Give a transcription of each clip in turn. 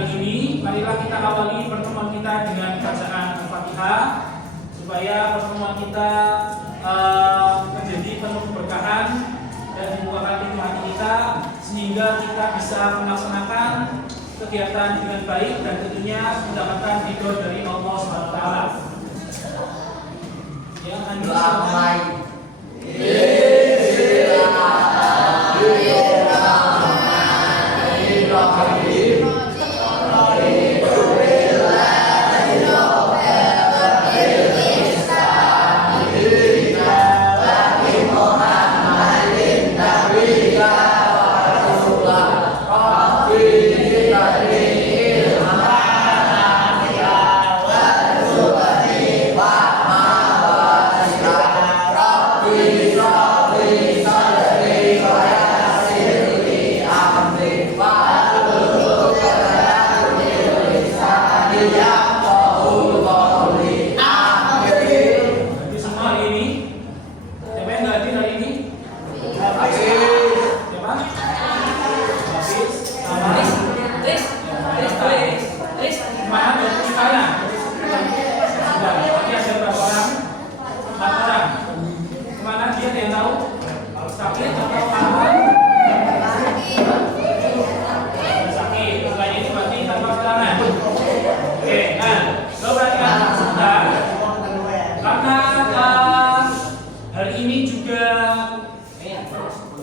kali ini, marilah kita awali pertemuan kita dengan bacaan Al-Fatihah supaya pertemuan kita menjadi penuh keberkahan dan membukakan pintu hati kita sehingga kita bisa melaksanakan kegiatan dengan baik dan tentunya mendapatkan ridho dari Allah Subhanahu wa taala. Yang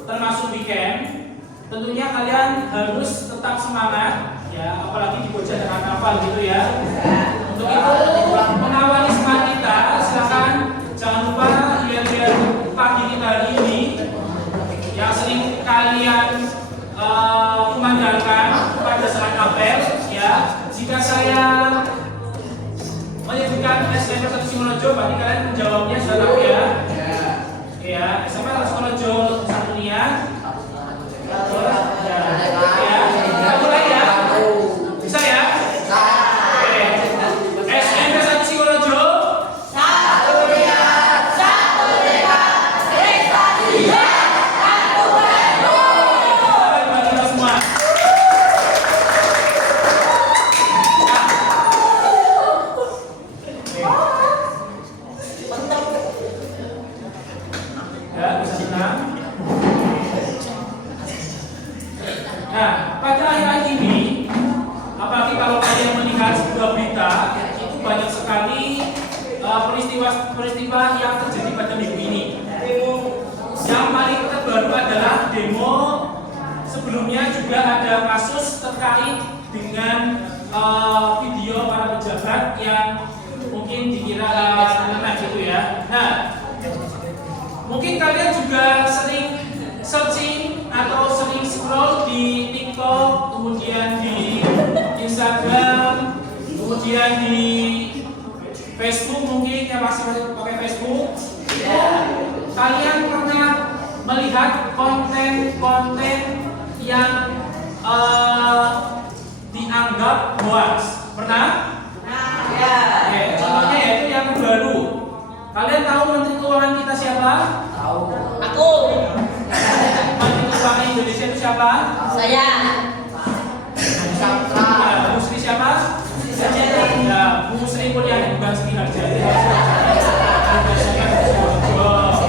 termasuk weekend, tentunya kalian harus tetap semangat ya, apalagi di Bocah dan Karnaval gitu ya. Untuk itu mengawali semangat kita, silakan jangan lupa lihat-lihat pagi kita hari ini yang sering kalian kumandangkan pada saat apel ya. Jika saya menyebutkan SMP 1 Simorejo, berarti kalian menjawabnya sudah tahu ya. Ya, SMP 1 Simorejo Satunia. Ya, kita mulai ya. Bisa ya? Oke. SMP 1 Simorejo. Satunia, satu beda, prestasi, satu beda. Bagi kita semua. Ya, bisa tenang. Nah, pada akhir-akhir ini, apalagi kalau kalian melihat sebuah berita, itu banyak sekali peristiwa yang terjadi pada minggu ini. Yang paling terbaru adalah demo. Sebelumnya juga ada kasus terkait dengan video para pejabat yang mungkin dikira internet gitu ya. Nah, mungkin kalian juga sering searching atau sering scroll di TikTok, kemudian di Instagram, kemudian di Facebook, mungkin yang masih pakai Facebook. Kalian pernah melihat konten-konten yang dianggap hoax? Pernah? Ya. Oke, contohnya yaitu yang baru. Kalian tahu Menteri Keuangan kita siapa? Tahu. Aku. Menteri Keuangan Indonesia itu siapa? Saya. Nah, Bu Sri siapa? Ya, Bu Sri Mulyani, bukan Sri Harjati.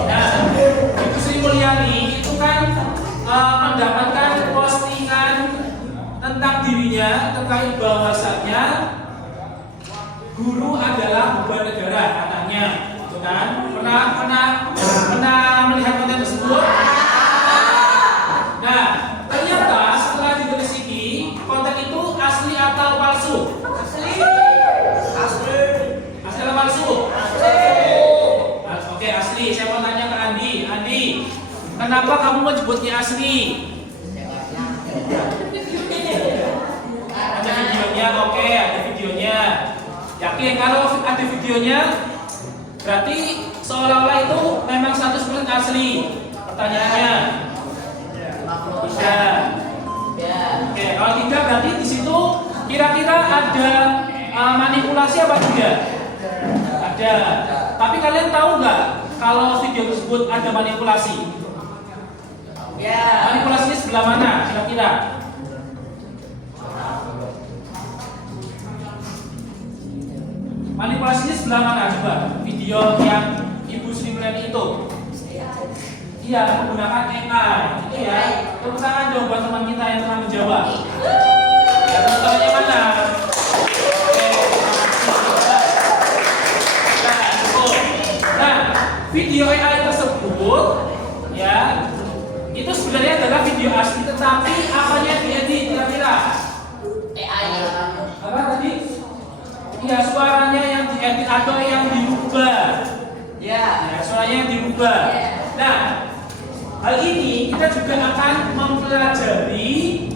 Nah, Bu Sri Mulyani itu kan mendapatkan postingan tentang dirinya terkait bahwasannya guru adalah beban negara katanya. Kan? Pernah melihat konten tersebut? Nah, ternyata setelah diteliti konten itu asli atau palsu? Asli atau palsu? Oke, asli. Saya mau tanya ke Andi. Andi, kenapa kamu menyebutnya asli? Ada videonya? Oke, ada videonya. Yakin kalau ada videonya? Berarti seolah-olah itu memang 100% asli. Pertanyaannya, bisa? Oke, kalau tidak berarti di situ kira-kira ada manipulasi apa tidak? Ada. Tapi kalian tahu nggak kalau video tersebut ada manipulasi? Ya. Manipulasinya sebelah mana kira-kira? Manipulasinya sebelah mana coba? Video yang Ibu Sri Mulyani itu. Iya, menggunakan AI. Itu ya. Tepuk tangan dong buat teman kita yang telah menjawab. Ya, tepuk tangannya mana? Nah, video AI tersebut ya itu sebenarnya adalah video asli, tetapi apanya diedit kira-kira? AI. Apa tadi? Ya, suaranya yang diedit atau yang dirubah. Ya, suaranya yang dirubah. Nah, hal ini kita juga akan mempelajari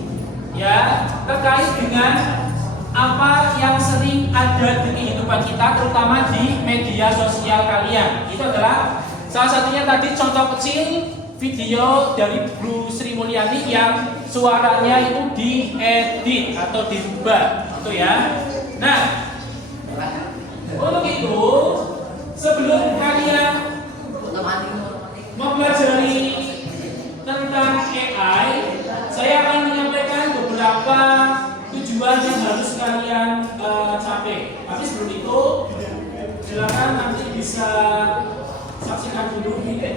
ya terkait dengan apa yang sering ada di kehidupan kita, terutama di media sosial kalian. Itu adalah salah satunya tadi contoh kecil video dari Bu Sri Mulyani yang suaranya itu diedit atau dirubah, itu ya. Nah, untuk itu sebelum kalian mempelajari tentang AI, saya akan menyampaikan beberapa tujuan yang harus kalian capai. Tapi sebelum itu, silakan nanti bisa saksikan dulu video.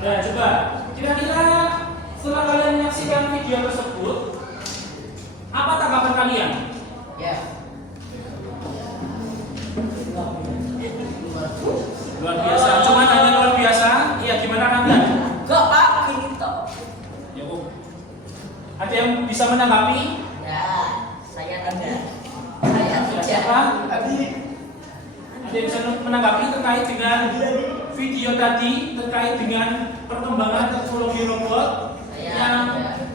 Nah, coba kira-kira setelah kalian menyaksikan video tersebut, apa tanggapan kalian? Ya. Luar biasa. Cuma hanya luar biasa. Iya, gimana kalian? Enggak, Pak, gini toh. Ya, Bu. Ada yang bisa menanggapi? Ya, saya tidak. Saya tidak. Siapa? Ada yang bisa menanggapi terkait dengan video tadi, terkait dengan perkembangan teknologi robot yang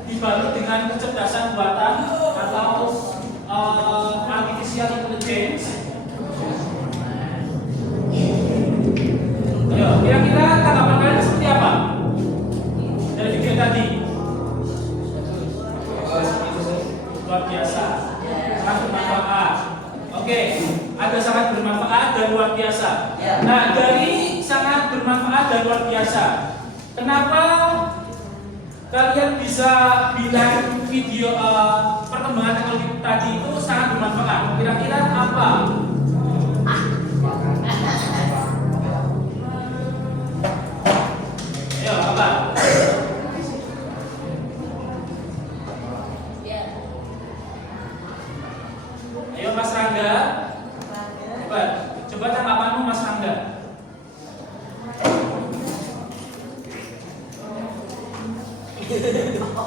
dibalut dengan kecerdasan buatan atau artificial intelligence. Ayo, kira-kira tanggapan kalian seperti apa dari video tadi? Luar biasa, sangat bermanfaat. Oke, ada sangat bermanfaat dan luar biasa. Nah, dari sangat bermanfaat dan luar biasa, kenapa kalian bisa bilang video perkembangan teknologi tadi itu sangat bermanfaat? Kira-kira apa? Ayo, apa? Ayo Mas Rangga. Coba tanggapanmu Mas Rangga. Kenapa?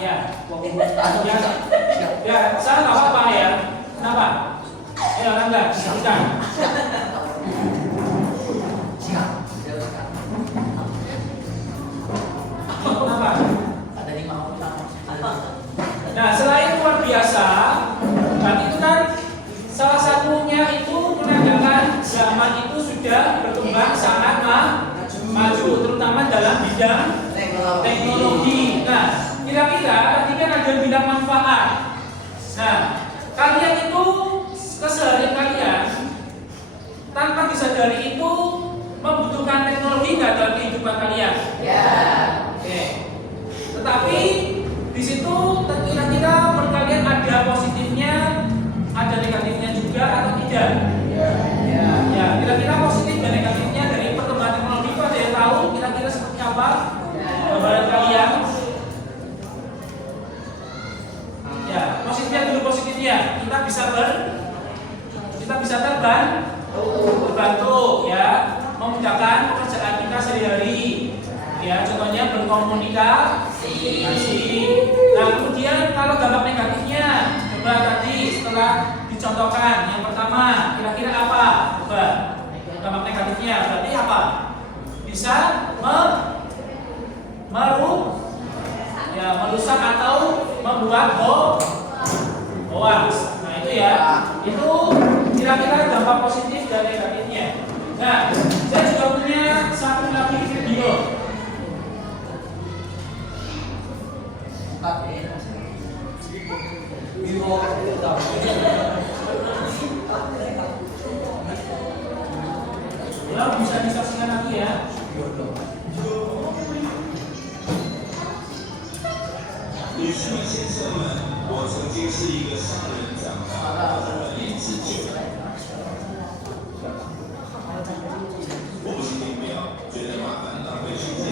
Ya. Ya, saya nggak apa-apa ya. Kenapa? Ayo Rangga, silakan. Kenapa? Nah, selain luar biasa, kan itu kan salah satunya itu menandakan zaman itu sudah berkembang sangat maju, terutama dalam bidang teknologi. Nah, kira-kira tadi kan ada bidang manfaat. Nah, kalian itu keseharian kalian tanpa disadari itu tidak? Ya, kira-kira positif dan negatifnya dari perkembangan teknologi itu ada yang tahu kira-kira seperti apa? Gambaran kalian? Ya, positifnya dulu positifnya. Kita bisa terbantu ya, memudahkan pekerjaan kita sehari-hari. Ya, contohnya berkomunikasi. Nah, kemudian kalau dampak negatifnya, coba tadi setelah dicontohkan, yang pertama kira-kira apa? Coba dampak negatifnya berarti apa? Bisa merusak atau membuat hoax. Nah, itu ya. Itu kira-kira dampak positif dan negatifnya. Nah, saya juga punya satu lagi video. Ya, bisa disaksikan lagi ya. 女士们、先生们，我曾经是一个商人长大的人言之久。我不是订标，觉得麻烦，浪费时间。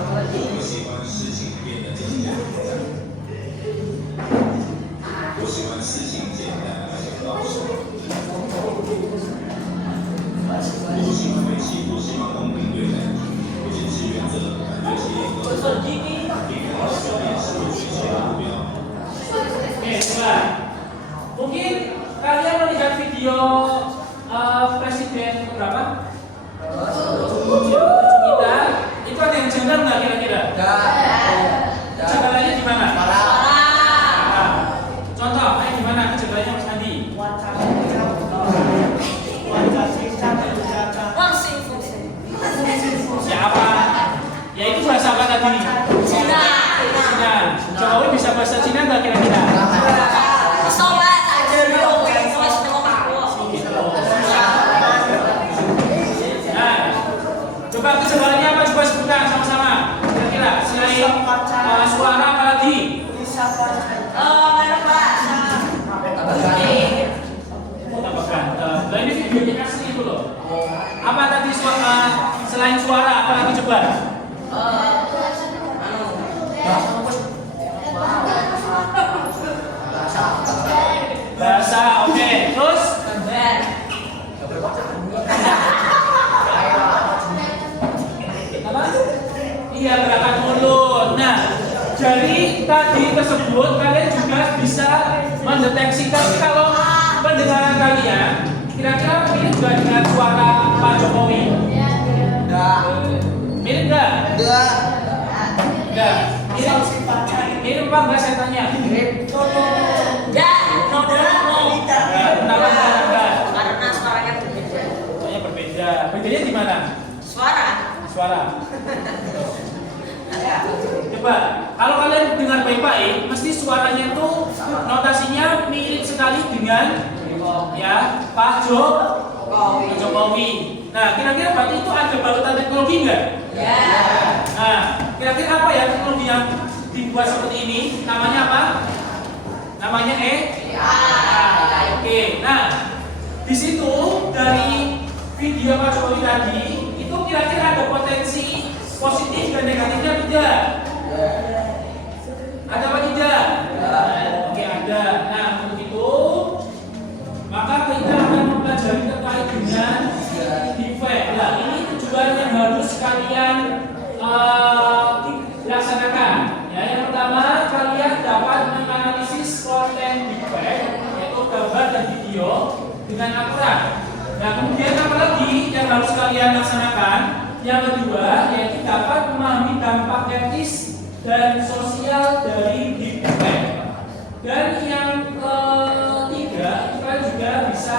我不喜欢事情变得简单复杂，我喜欢事情简单而且高手。我不喜欢被欺负，希望公平对待，不坚持原则，反对邪恶，平衡是我追求的目标。 Oke, coba. Mungkin kalian melihat video presiden berapa? Kita itu ada yang janggal nggak kira-kira? Janggalannya di mana? Contoh, di mana janggalannya Mas Andi? Siapa? Ya itu bahasa apa tadi? Cina. Jokowi bisa bahasa Cina nggak kira-kira? Nah, coba kesebarannya apa? Coba sebutkan sama-sama. Kira-kira selain suara apa lagi? Nah, ini videonya asli itu loh. Apa tadi selain suara apa lagi coba? Bahasa, oke. Terus? Apa? Iya, gerakan mulut. Nah, dari tadi tersebut kalian juga bisa mendeteksikan kalau pendengaran kalian kira-kira mirip juga dengan suara Pak Jokowi. Mirip nggak? Enggak. Mirip apa enggak saya tanya? Karena suaranya berbeda. Suaranya berbeda. Bedanya di mana? Suara. Coba, kalau kalian dengar baik-baik, mesti suaranya itu notasinya mirip sekali dengan ya Pak Jokowi. Nah, kira-kira berarti itu ada balutan teknologi nggak? Ya. Nah, kira-kira apa ya teknologi yang dibuat seperti ini? Namanya apa? Namanya Oke. Nah, di situ dari video Pak Jokowi tadi itu kira-kira ada potensi positif dan negatifnya tidak? Ada apa tidak? Oke, ada. Nah, untuk itu maka kita akan mempelajari terkait dengan defect. Nah, ini tujuan yang harus kalian laksanakan. Ya, yang pertama kalian dapat menganalisis konten defect, yaitu gambar dan video dengan akurat. Nah, kemudian apa lagi yang harus kalian laksanakan? Yang kedua, yaitu dapat memahami dampak etis dan sosial dari defect. Dan yang ketiga, kalian juga bisa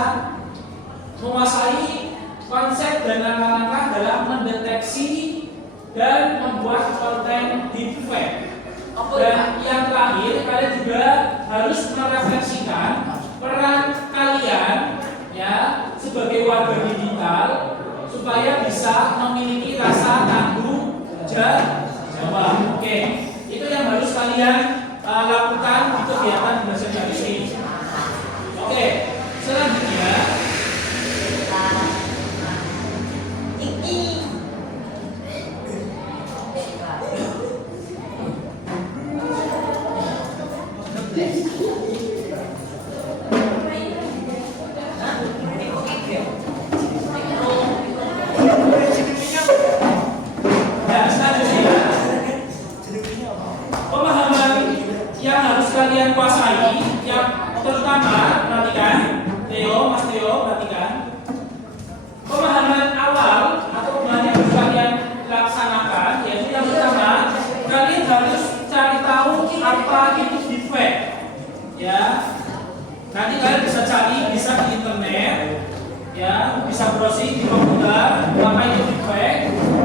menguasai konsep dan langkah-langkah dalam mendeteksi dan membuat konten defect. Dan yang terakhir, kalian juga harus merefleksikan peran kalian ya sebagai warga digital supaya bisa memiliki rasa tanggung jawab. Oke, itu yang harus kalian lakukan di kegiatan bahasa Inggris ini. Oke, selanjutnya pemahaman yang harus kalian kuasai, yang terutama perhatikan, Mas Theo perhatikan. Pemahaman awal atau pemahaman yang harus kalian laksanakan yaitu yang pertama, kalian harus cari tahu apa itu defect. Ya. Nanti kalian bisa cari bisa di internet, ya, bisa browsing di komputer apa itu defect.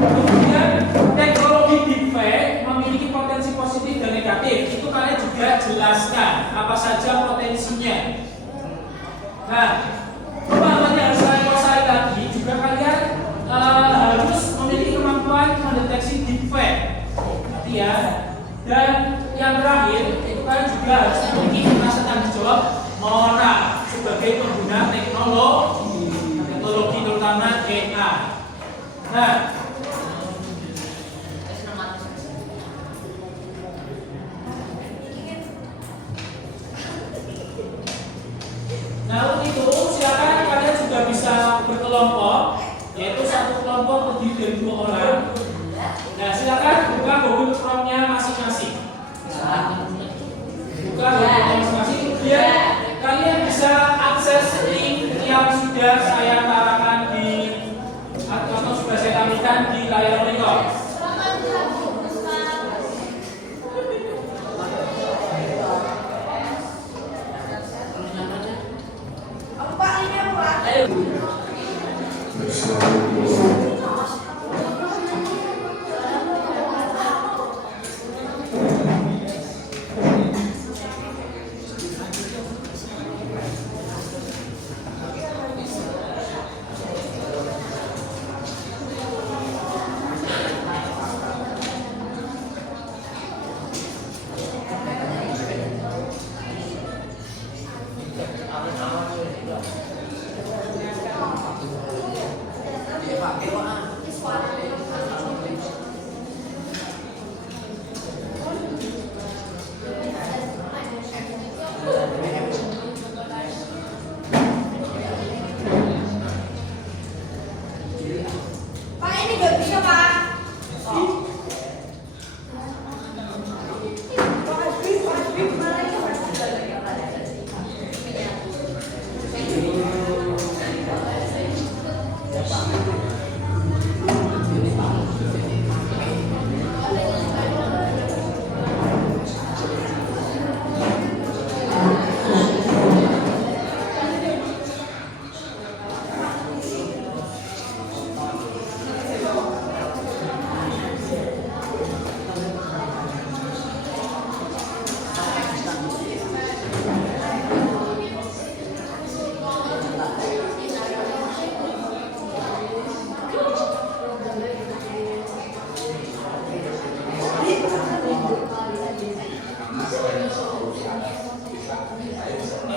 Kemudian teknologi defect memiliki potensi positif dan negatif. Itu kalian juga jelaskan apa saja potensinya. Nah, pemahaman yang harus kalian kuasai lagi juga kalian harus memiliki kemampuan mendeteksi defect. Nanti ya. Dan yang terakhir itu kalian juga harus memiliki rasa tanggung jawab moral sebagai pengguna teknologi terutama AI. Nah, untuk itu silakan kalian juga bisa berkelompok, yaitu satu kelompok terdiri dari 2 orang. Nah, silakan buka Google Chrome-nya masing-masing. Buka Google masing-masing, kemudian kalian bisa akses link yang sudah saya taruhkan di atau sudah saya tampilkan di layar monitor.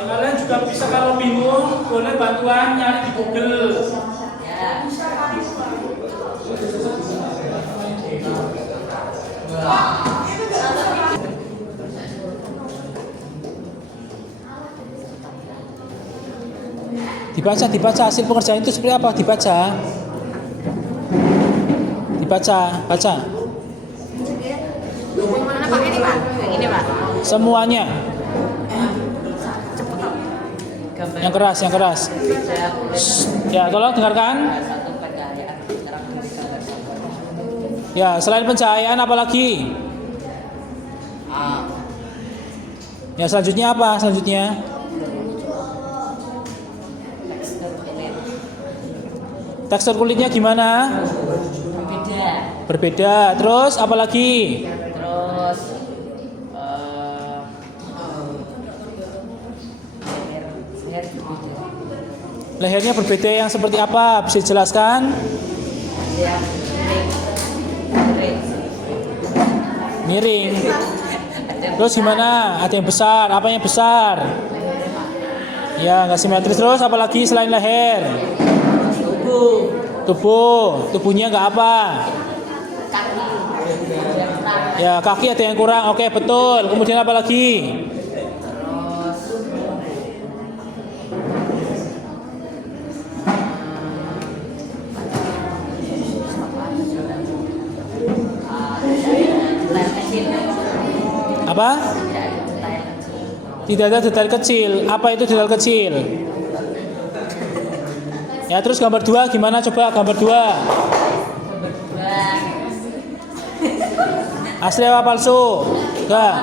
Kalian juga bisa kalau bingung boleh bantuan nyari di Google. Dibaca hasil pengerjaan itu seperti apa? Baca. Mana Pak ini Pak? Yang ini Pak. Semuanya. Yang keras. Ya, tolong dengarkan. Ya, selain pencahayaan apa lagi? Ya, selanjutnya apa? Tekstur kulitnya gimana? Berbeda. Terus apa lagi? Lehernya berbeda yang seperti apa? Bisa dijelaskan? Miring. Terus gimana? Ada yang besar. Apa yang besar? Ya, nggak simetris. Terus apa lagi selain leher? Tubuh. Tubuhnya nggak apa? Kaki. Ya, kaki ada yang kurang. Oke, betul. Kemudian apa lagi? Detail kecil. Apa? Tidak ada detail kecil. Apa itu detail kecil? Ya, terus gambar 2 gimana? Coba gambar 2. Asli apa palsu? Enggak.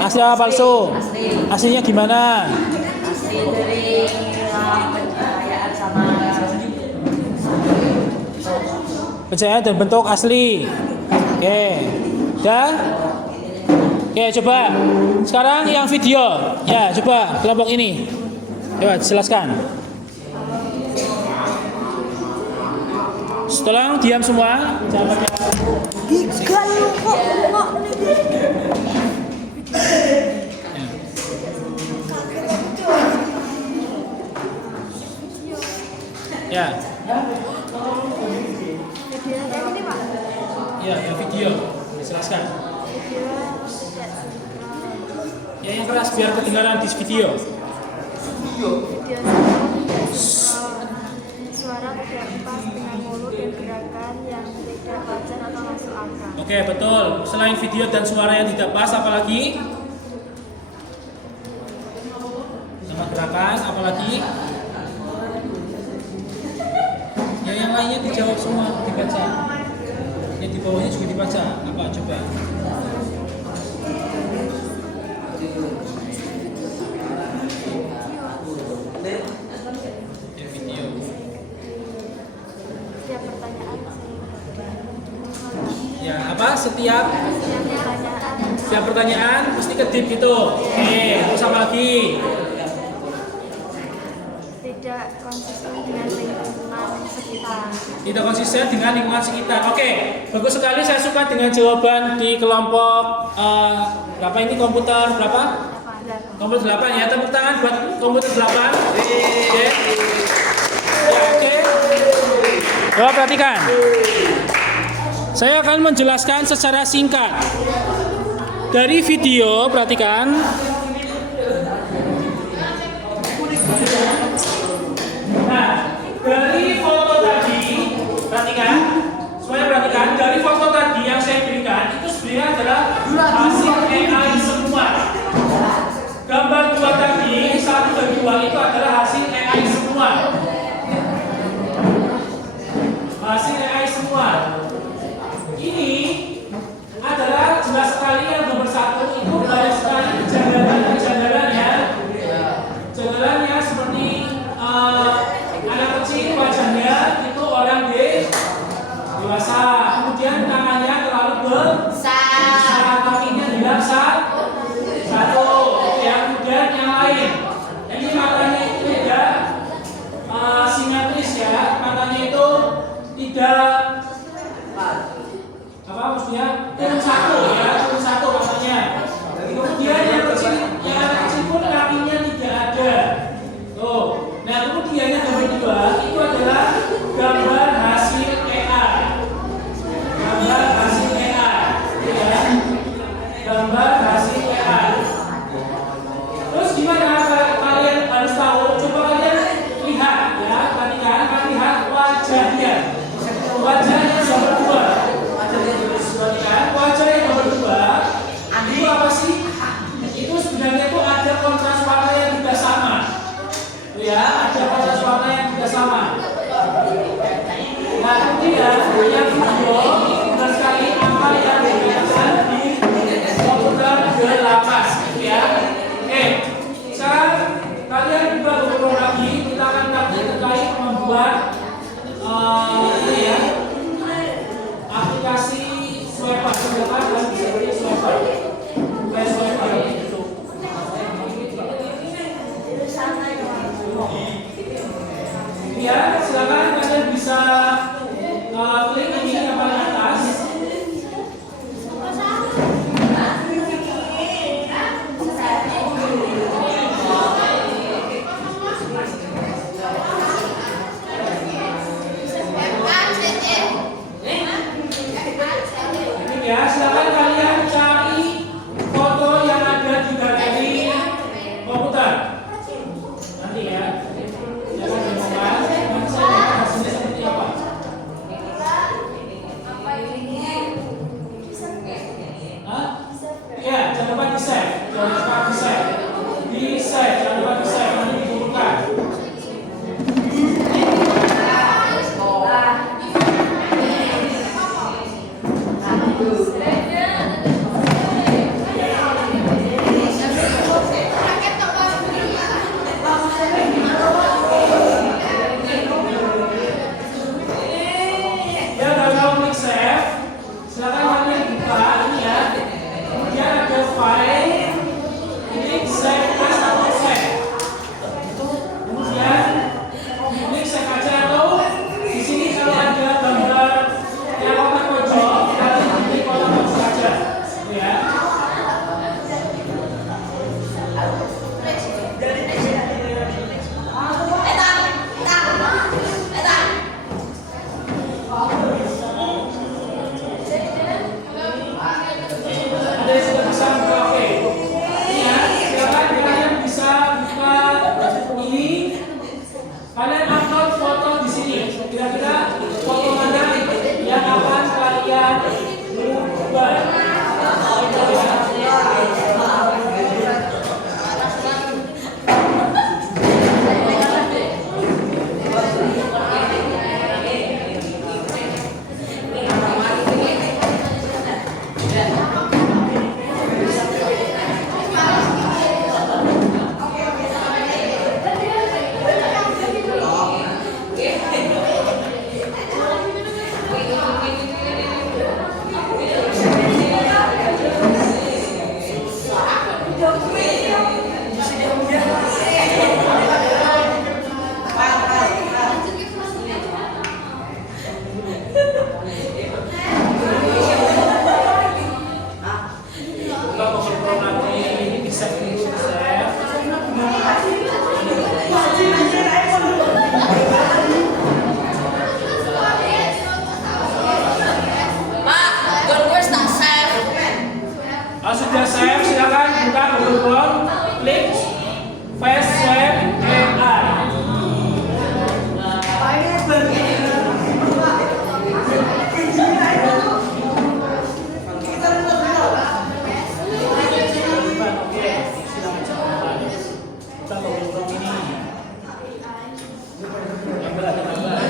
Asli apa palsu? Aslinya gimana? Asli dari pencahayaan sama Pencahayaan dan bentuk asli. Oke. Dah? Oke, coba. Sekarang yang video. Ya, coba kelompok ini. Coba jelaskan. Tolong diam semua. Jangan pakai. Ya. Ya, yang video. Jelaskan. Ya, yang keras biar kedengaran di video. Suara tidak pas dengan mulut dan gerakan yang tidak wajar atau masuk akal. Oke, betul. Selain video dan suara yang tidak pas, apalagi? Sama gerakan, apalagi? Ya, yang lainnya dijawab semua, dibaca. Yang di bawahnya juga dibaca. Apa? Coba. Ya, video. Setiap pertanyaan Ya, apa? Setiap pertanyaan mesti kedip gitu. Oke, terus apa lagi? tidak konsisten dengan lingkungan sekitar. Tidak konsisten dengan lingkungan sekitar. Oke, bagus sekali. Saya suka dengan jawaban di kelompok berapa ini komputer berapa? Komputer 8 ya. Tepuk tangan buat komputer 8. Oke. Ya, oke. Coba perhatikan. Saya akan menjelaskan secara singkat. Dari video, perhatikan. Nah, dari foto tadi, perhatikan. Semuanya perhatikan. Dari foto tadi yang saya berikan, itu sebenarnya adalah hasil AI semua. Gambar 2 tadi, 1 dan 2 itu adalah hasil AI semua. Hasil AI semua. Ini adalah jelas sekali yang nomor 1 itu banyak sekali kejanggalan-kejanggalannya. Kejanggalannya seperti anak kecil wajahnya itu orang dewasa, kemudian tangannya terlalu besar, kakinya bilang satu, ya, kemudian yang lain. Ini matanya itu tidak simetris ya, matanya itu tidak apa maksudnya turun satu matanya. Kemudian yang kecil pun kakinya tidak ada. Tuh. Nah, kemudian yang nomor 2 itu adalah gambar hasil AI. Gambar hasil AI, ya. Gambar hasil AI. Terus gimana kalian harus tahu? Coba kalian lihat ya, perhatikan, lihat wajahnya. Wajahnya nomor 2. Perhatikan, wajah yang nomor 2 itu apa sih? Itu sebenarnya itu ada kontras warna yang tidak sama. Ya, ada kontras warna yang tidak sama. Nah, kemudian yang video benar sekali apa yang dikatakan di komputer 8 ya. Oke, sekarang kalian juga beberapa lagi kita akan belajar terkait membuat ini ya, aplikasi swiper sebentar dan seperti swiper. Ya, silakan kalian bisa klik ini yang paling atas. Kita mau kontrol lagi di set dulu set. Pak, gol gue tak save. Sudah save, silakan buka Google Chrome, klik Face Save AI. Oke, silakan coba. Kita Google Chrome ini. Yang berat, yang berat.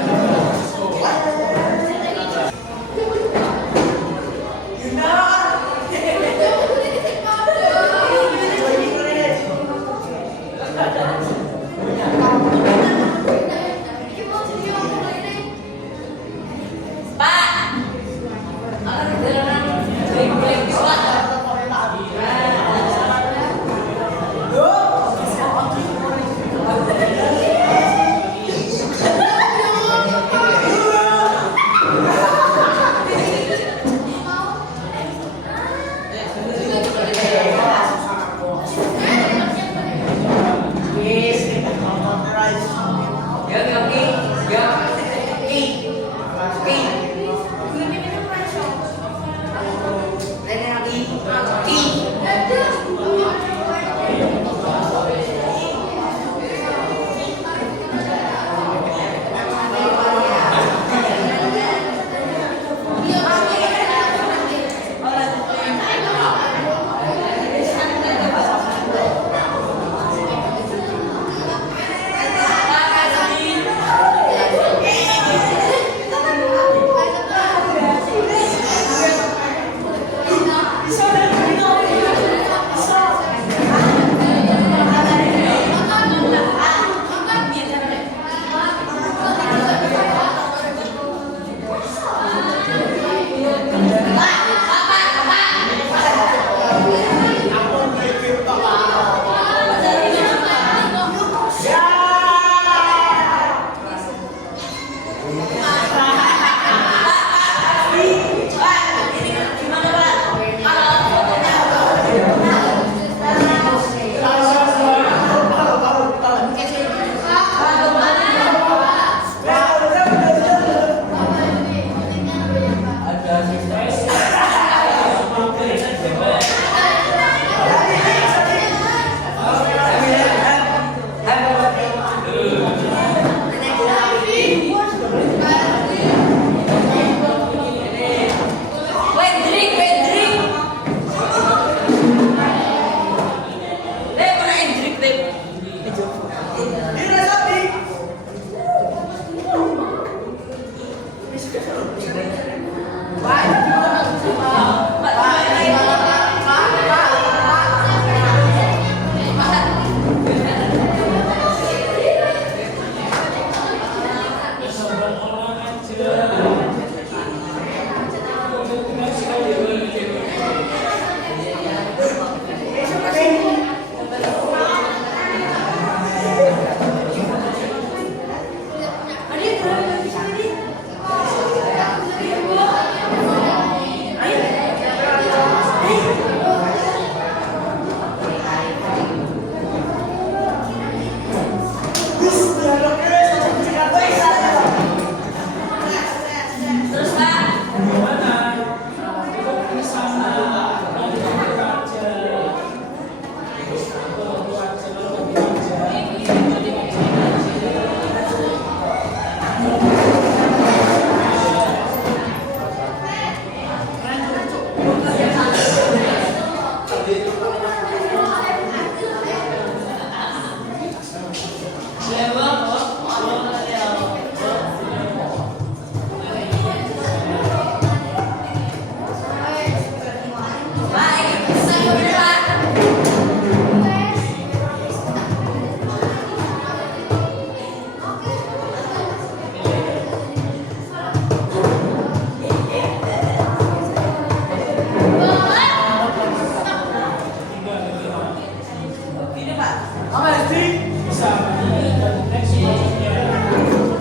bisa berarti dari teks semuanya.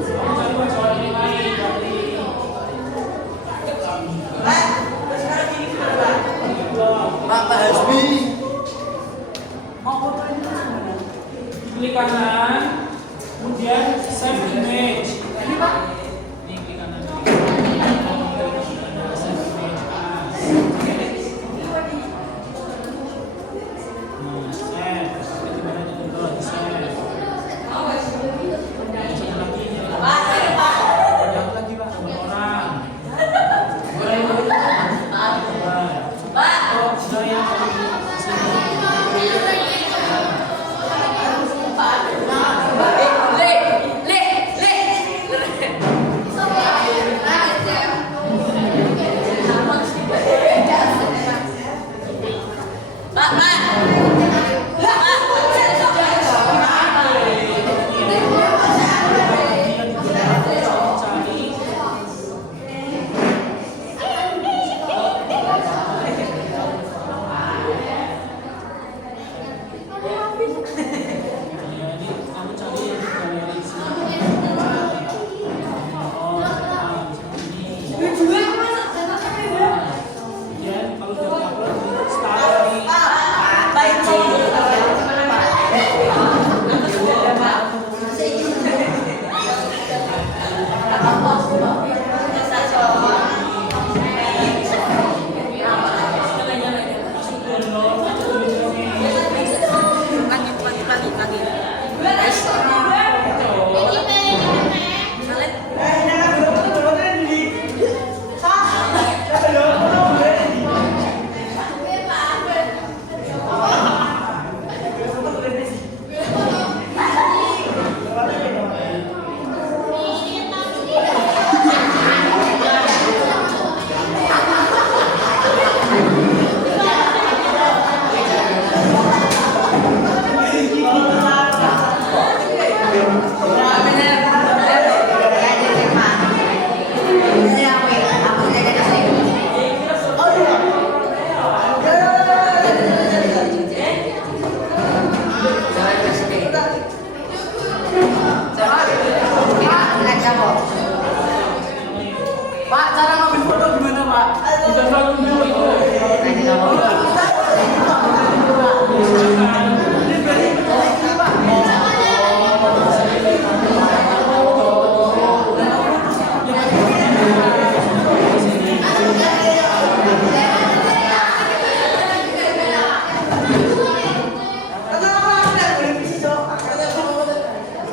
Kamu cari jawaban yang lain berarti. Pak Hasbi. Klik kanan, kemudian save image. Ini Pak. Ini klik kanan. Save image. Save. Itu gimana contoh? Save. Satu lagi. Yang lagi Pak, orang. Sudah yang Pak, cara ngambil foto gimana, Pak? bisa selalu dulu itu.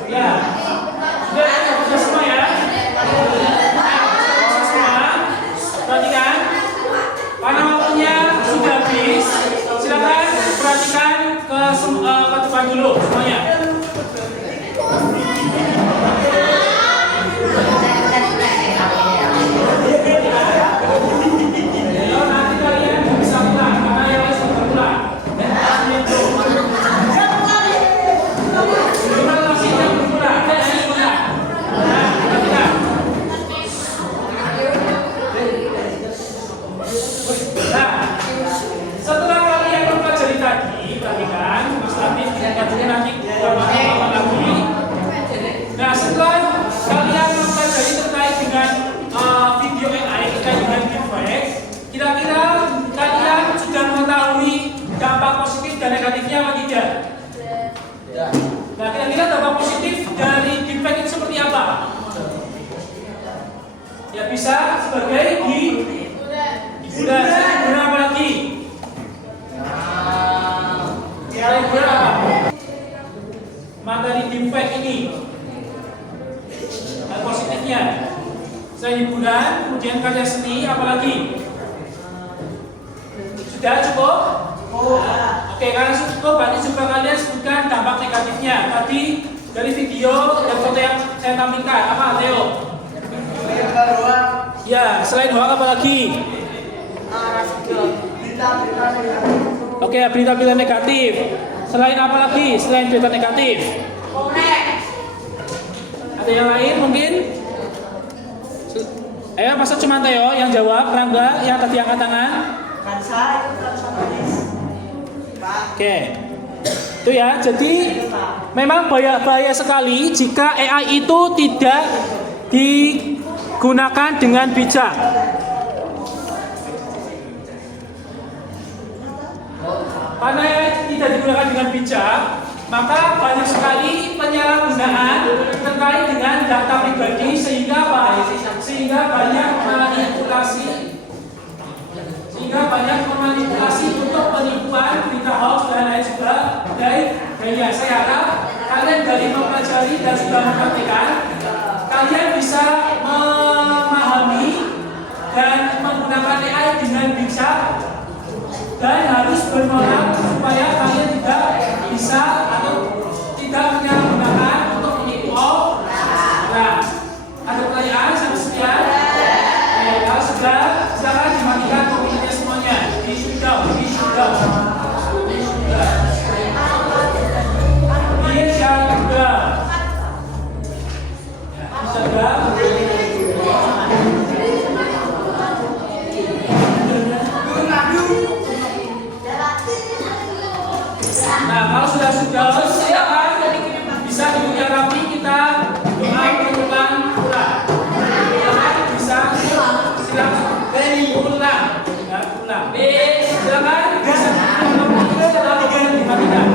Ya, sudah semua ya. Perhatikan, karena waktunya sudah habis, silakan perhatikan ke depan dulu semuanya. Kalau nanti kalian bisa pulang, karena yang lain sudah pulang. Setelah kalian mempelajari tadi, perhatikan, Mas Labib kajian nanti apa lagi. Nah, setelah kalian mempelajari terkait dengan video AI terkait dengan deepfake, kira-kira kalian sudah mengetahui dampak positif dan negatifnya apa tidak? Nah, kira-kira dampak positif dari deepfake itu seperti apa? Ya bisa sebagai hiburan apa lagi? Hiburan apa? Materi deepfake ini hal positifnya selain hiburan, kemudian karya seni, apalagi? Sudah cukup? Oke, karena cukup berarti coba kalian sebutkan dampak negatifnya. Tadi dari video dan foto yang saya tampilkan, apa Theo? Ya, selain hoax apa lagi? Oke, berita-berita negatif. Selain apa lagi? Selain berita negatif? Ada yang lain mungkin? Ayo, masa cuma Theo yang jawab, Rangga yang tadi angkat tangan? Kan saya Oke, Itu ya, jadi memang bahaya sekali jika AI itu tidak digunakan dengan bijak. Karena AI tidak digunakan dengan bijak, maka banyak sekali penyalahgunaan terkait dengan data pribadi sehingga banyak memanipulasi untuk penipuan, berita hoax dan lain sebagainya. Saya harap kalian dari mempelajari dan sudah mempraktikkan, kalian bisa memahami dan menggunakan AI dengan bijak dan harus bermoral supaya kalian tidak bisa atau tidak menyalahgunakan untuk menipu orang. Ada pertanyaan sampai sekian? Kalau sudah, silakan dimatikan komputernya semuanya. Di sudah. Nah, kalau sudah silakan bisa duduknya rapi, kita doa penutupan pula. Bisa silakan ulang. Silakan bisa dimatikan.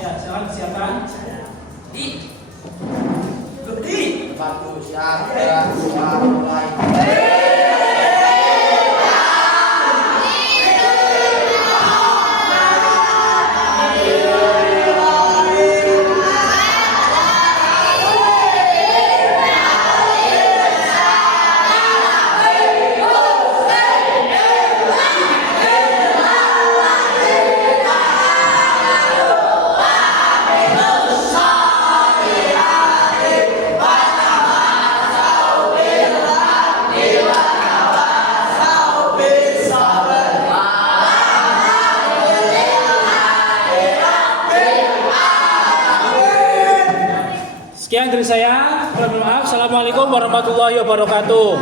Ya, silakan siapkan. Bagus ya, mulai. Sekian dari saya. Mohon maaf. Assalamualaikum warahmatullahi wabarakatuh.